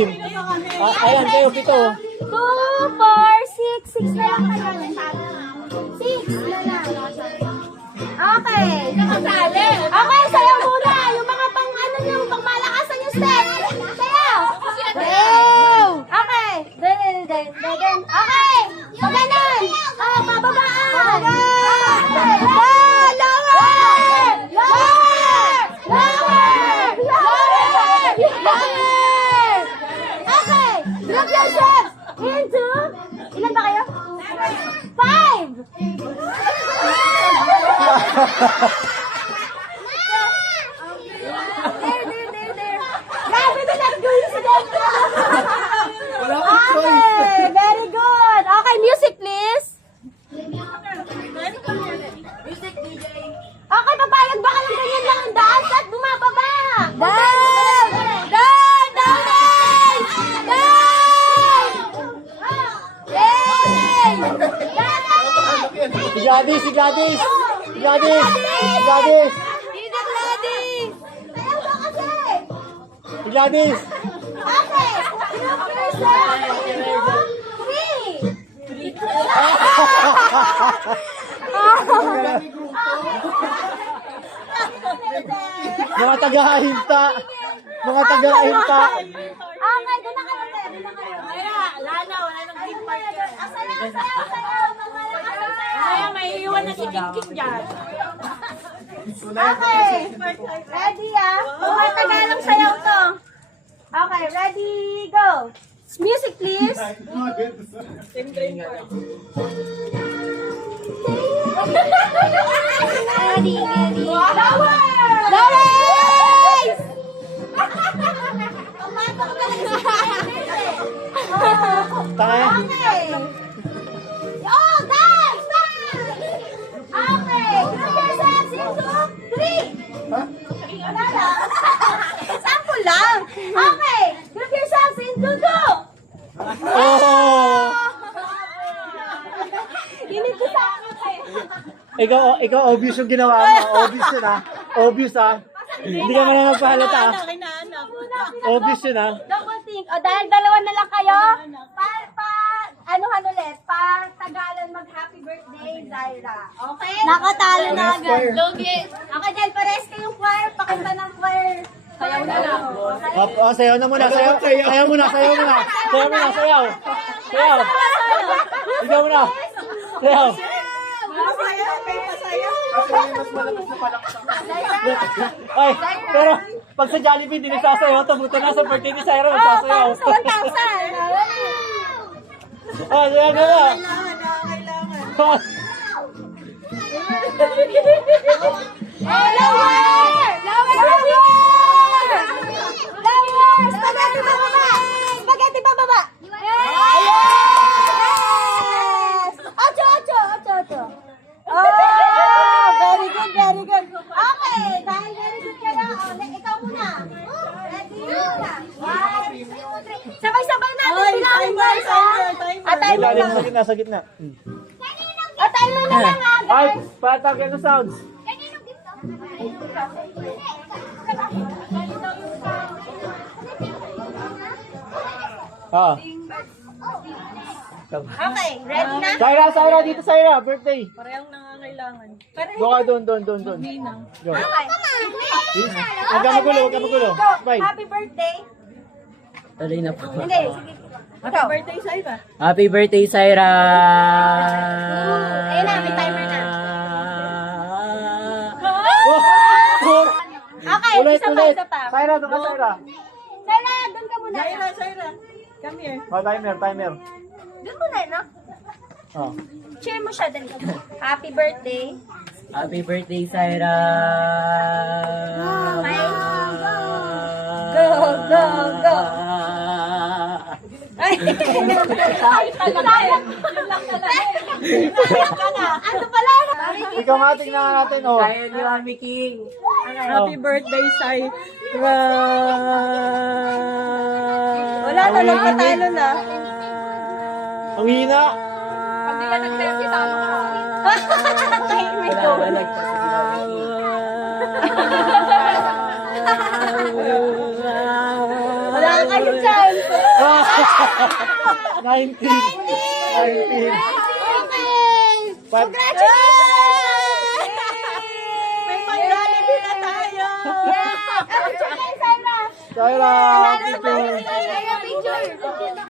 anim. Ayan, kayo, pito. 2, 4, 6. 6 na lang kayo. 6 na lang. Okay. Nakasali. Okay, sayaw muna. Yung mga pang ano nyo, pang malakasan yung step. Sayaw. Sayaw. Okay. Okay. Pag ganun. Mababaan. Okay. Lower. Okay. Drop yourself into, ilan ba kayo? 5. There. Grabe na nag-doing sa dito. Okay, very good. Okay, music please. Okay, papayag ba ka ng ganyan lang ang daan at bumababa? Si Gladys. Okay, group yourself into 3. Mga taga-ahinta. Okay, doon na kayo. Wala nang green part yan. Sayaw. Kaya may iwan na si Kikik dyan. Okay. Ready Tumatagalong sayaw to. Okay, ready, go. Music please. Ready. Lower! Pumatok ka lang Tayo. Okay. Oh, dance! Okay, group yourselves into 3. Wala lang. Sample lang. Okay, group yourselves into 2. Oh! Dinig ko sa akin kayo. Ikaw obvious yung ginawa mo. Obvious yun Obvious Hindi ka man nagpahalata Obvious yun Double think. O dahil dalawa na lang kayo, anuhan ulit, Tagalan mag-happy birthday, Zaira. Okay? Nakatalo na agad. Okay, dahil pares kayong choir, pakita ng choir. Sayaw na lang. Sayaw na muna. Sayaw muna. Ikaw muna. Sayaw. Ay, pero pag sa Jollibee, di nagsasayaw. Tabuto na sa birthday ni Zaira, nagsasayaw. 1,000. Sayaw na lang. Spaghetti bababa. Yes! Ocho. Oh, very good. Okay, dahil very good ka na. Ikaw muna. Ready? 1, 2, 3. Sabay-sabay natin bilangin guys. Timer lang. Sa gitna. Timer na lang Ay, guys. patagyan ng sounds. Okay, ready na? Zaira, dito Zaira, birthday. Parehong nangangailangan. Doon. Go. Okay. Huwag ka magulo. Bye. Happy birthday. Tuloy na po. Hindi, sige. Happy birthday sa iba. Happy birthday, Zaira! Ayun na, may timer na. Okay, Ulit. isa pa. Zaira, doon ka Zaira. Zaira, doon ka muna. Zaira. Come here. Timer. Doon muna, no? Oh. Cheer mo siya, dali. Happy birthday. Happy birthday, Zaira! Okay. Go. Ay! Ano pala? Ikaw nga, tingnan natin, oh. Kaya ni Mami King! Happy birthday, Zaira. Wala na, nagpatalo na. Ang hina. Pag di ka nag-selfie, talo ka. May Wala go. na nagpasa si Mami King. Wala kayo dyan. 19. 19. Okay. But- Congratulations! May pag-jollibee na tayo. Yeah! Picture kayo, Sarah! Sarah, Another picture. picture!